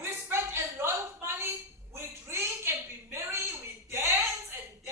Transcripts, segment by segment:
We spend a lot of money, we drink and be merry, we dance and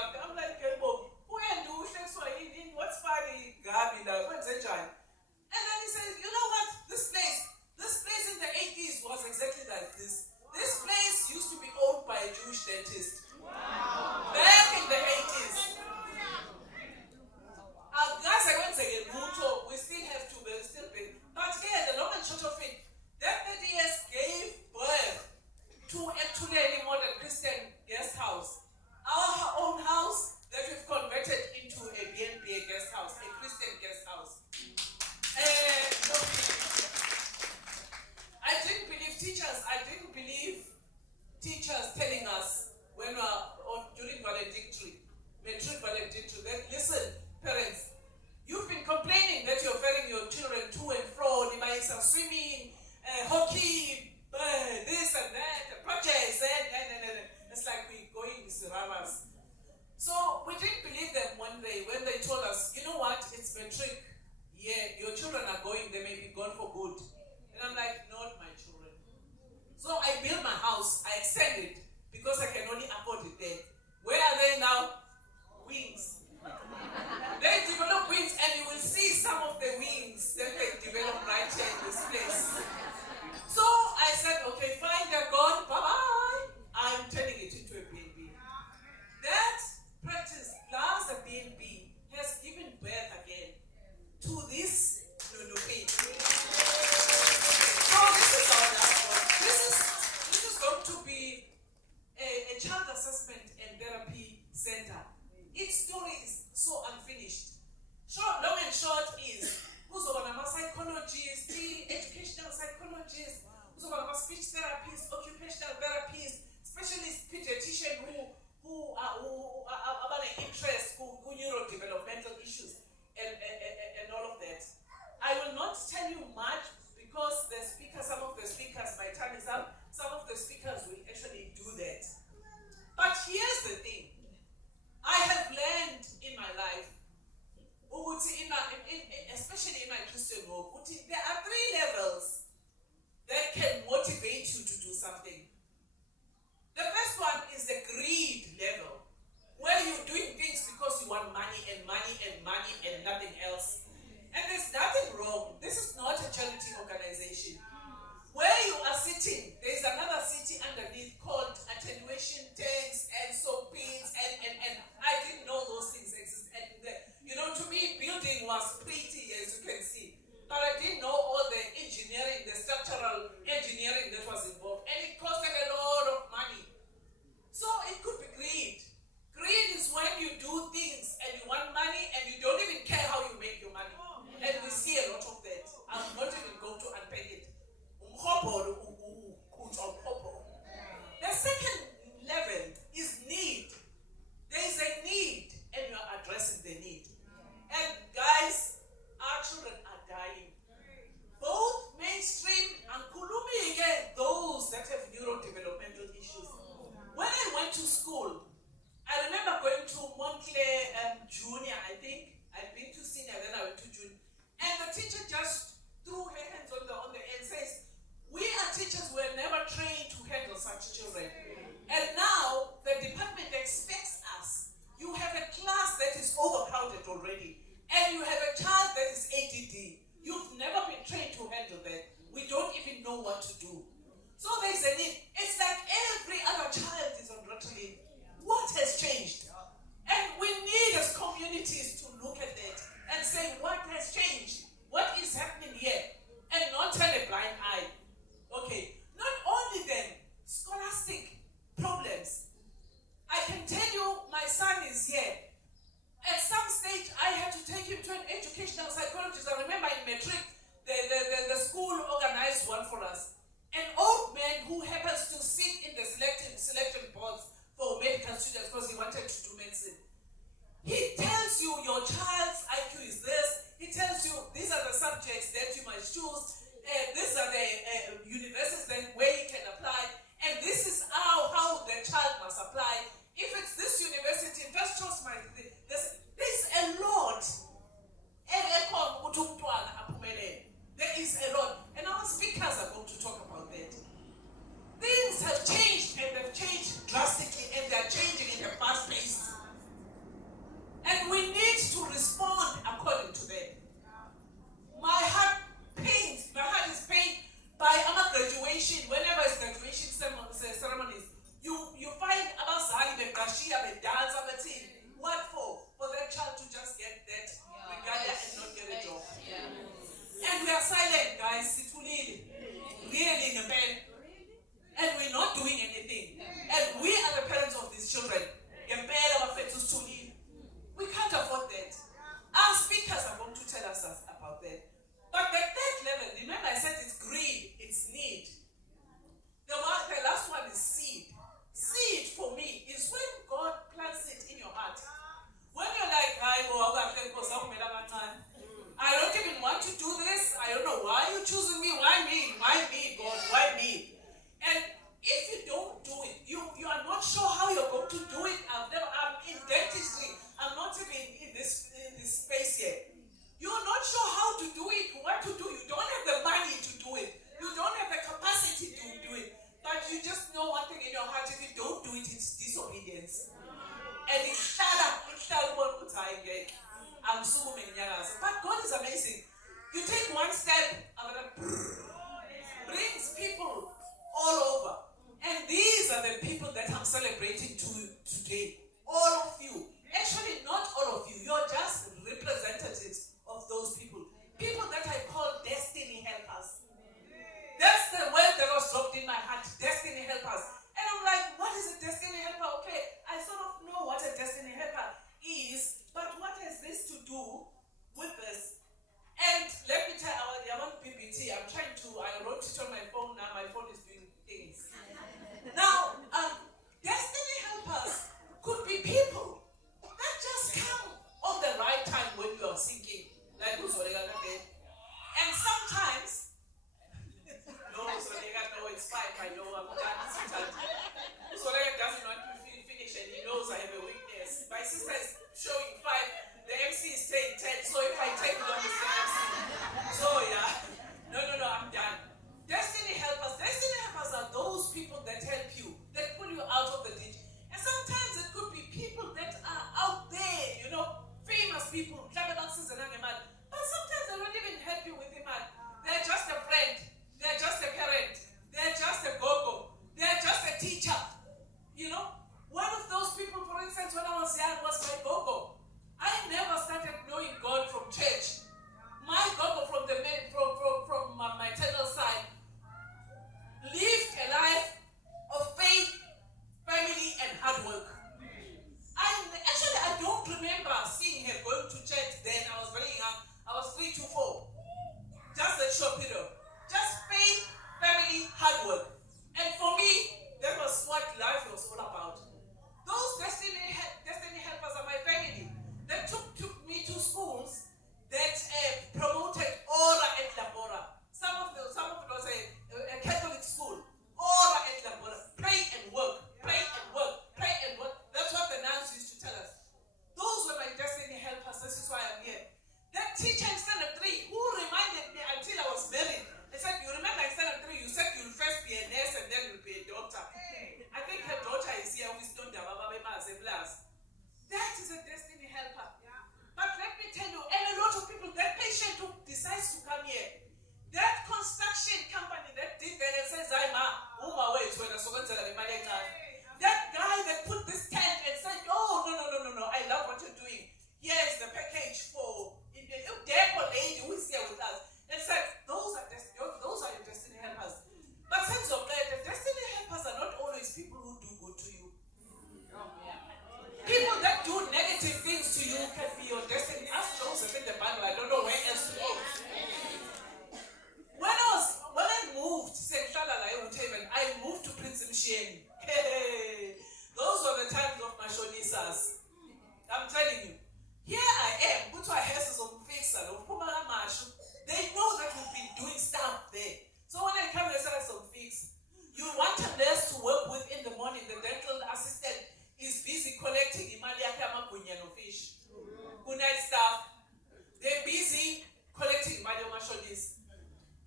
laughed. I'm like, what's funny, Gabi? And then he says, you know what? This place in the 80s was exactly like this. This place used to be owned by a Jewish dentist. Wow. Back in the 80s. Guys, I went to get Muto. We still have to, but still big. But here, the long and short of it, that 30 years gave birth to actually a modern Christian guest house. Our own house that we've converted into a B&B guest house, a Christian guest house. I didn't believe teachers telling us when we were during valedictory, matric valedictory, that listen, parents, you've been complaining that you're ferrying your children to and fro, some swimming, hockey, this and that, projects, and it's like we're going with Siramas. So we didn't believe them one day when they told us, you know what, it's matric. Yeah, your children are going, they may be gone for good. And I'm like, not my children. So I built my house, I extended, because I can only afford it there. Where are they now? Wings. They develop wings, and you will see some of the wings that they develop right here in this place. So I said, okay, fine, they're gone, bye-bye. I'm turning it into a B&B. That practice, plus the B&B, has given birth again to this Nunu-Page. So this is our last one. This is going to be a child assessment and therapy center. Its story is so unfinished. Long and short is, who's a psychologist, educational psychologist, who's a speech therapist, occupational therapist, specialist pediatrician who are about an interest, who neurodevelopmental issues and all of that. I will not tell you much because some of the speakers, my time is up, some of the speakers will actually do that. But here's the thing. I have learned in my life, especially in my Christian walk, there are 3 levels that can motivate you to do something. The first one is the greed level, where you're doing things because you want money and money and money and nothing else. And there's nothing wrong. This is not a charity organization. Where you are sitting, there's another city underneath called attenuation tanks and soap pits and I didn't know those things existed. And to me, building was pretty, as you can see. But I didn't know all the engineering, the structural engineering that was involved. And it costed a lot of money. So it could be greed. Greed is when you do things and you want money and you don't even care how you make your money. And we see a lot of that. I'm not even going to unpack it. The second level is need. There is a need and you are addressing the need. And guys, our children are dying. Both mainstream and Kulumi, again, those that have neurodevelopmental issues. When I went to school, I remember going to Montclair Junior, I think. I'd been to senior, then I went to junior. And the teacher just threw her hands on the end and says, we are teachers, we're never trained to handle such children. And now the department expects us. You have a class that is overcrowded already, and you have a child that is ADD. You've never been trained to handle that. We don't even know what to do. So there's a need. It's like every other child is on Ritalin. What has changed? And we need as communities to look at that and say, what has changed? What is happening here? And not turn a blind eye. Okay, not only then, scholastic problems. I can tell you my son is here. At some stage, I had to take him to an educational psychologist. I remember in matric, the school organized one for us. An old man who happens to sit in the selection boards for medical students because he wanted to do medicine. He tells you your child's IQ is this. He tells you these are the subjects that you must choose. These are the universities where you can apply. And this is how the child must apply. If it's this university, just trust my... There's a lot. There is a lot. And our speakers are going to talk about that. Things have changed, and they've changed drastically, and they're changing in a fast pace. But God is amazing. You take one step, brings people all over. And these are the people that I'm celebrating today. All of you. Actually, not all of you. You're just representatives of those people. People that I call destiny helpers. That's the word that was dropped in my heart. Destiny helpers. And I'm like, what is a destiny helper? Okay, I sort of know what a destiny helper is, but what has this to do with this? And let me tell you, I want PPT. I wrote it on my phone now. My phone is doing things. Now, destiny helpers could be people that just come on the right time when you are sinking. Like and sometimes, no, it's fine. I know I'm done. Solega doesn't want to finish and he knows I have a weakness. My sister is showing 5. The MC is saying 10. So if I take long, it's the MC. So yeah. No, I'm done. Destiny helpers are those people that help you, that pull you out of the ditch. And sometimes it could be people that are out there, famous people. But sometimes they don't even help you with the man. They're just a friend. They're just a parent. They're just a gogo. They're just a teacher. One of those people, for instance, when I was young, was my gogo. I never started knowing God from church. My gogo from my maternal side lived a life of faith, family, and hard work. I don't remember seeing her going to church then. I was very young. I was 3 to 4. Just a short period. Just faith, family, hard work. And for me, that was what life was all about. Those destiny helpers are my family. They took me to schools that promoted Ora et Labora. Some of it was a Catholic school. Ora et Labora. Pray and work. Pray and work. Pray and work. That's what the nuns used to tell us. Those were my destiny helpers. This is why I'm here. That teacher in standard 3 who reminded me until I was married. They said, you remember in standard 3, you said you'll first be a nurse and then you'll be a doctor. I think her daughter is here with Tonda Baba as a class. That is a destiny helper. But let me tell you, and a lot of people, that patient who decides to come here, that construction company that did that and says, that guy that put this tent and said, oh, no, I love what you're doing. Here's the package for Deco lady who is here with us. And said, those are your destiny helpers. But sense of that, the destiny helpers are not always people who do good to you. People that do negative things to you can be your destiny. Ask Joseph in the Bible, I don't know where else to go. When I moved, I moved to Prince Msheni. Hey, those were the times of my shonisas. I'm telling you. Here I am, put my hairs on face and they know that we've been doing stuff there. So when I come and say some fix, you want a nurse to work with in the morning, the dental assistant is busy collecting fish. Good night staff. They're busy collecting money on my shoulders.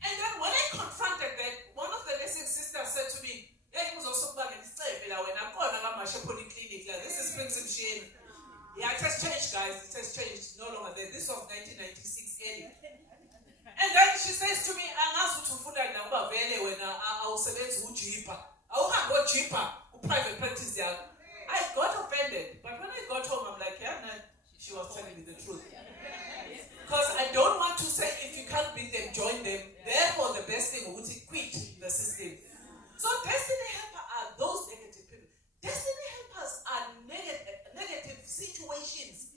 And then when I confronted that, one of the nursing sisters said to me, it was also back in this time when I'm going to my clinic, this is Prince Msheni. Yeah, it has changed, guys. It has changed. No longer there. This was 1996 early. And then she says to me, I'm asked to food and number when I was select who cheaper. I will go cheaper who private practice there. I got offended. But when I got home, I'm like, yeah, no, she was telling me the truth. Because I don't want to say if you can't beat them, join them. Therefore, the best thing would be quit the system. So destiny helpers are those negative people. Destiny helpers are negative situations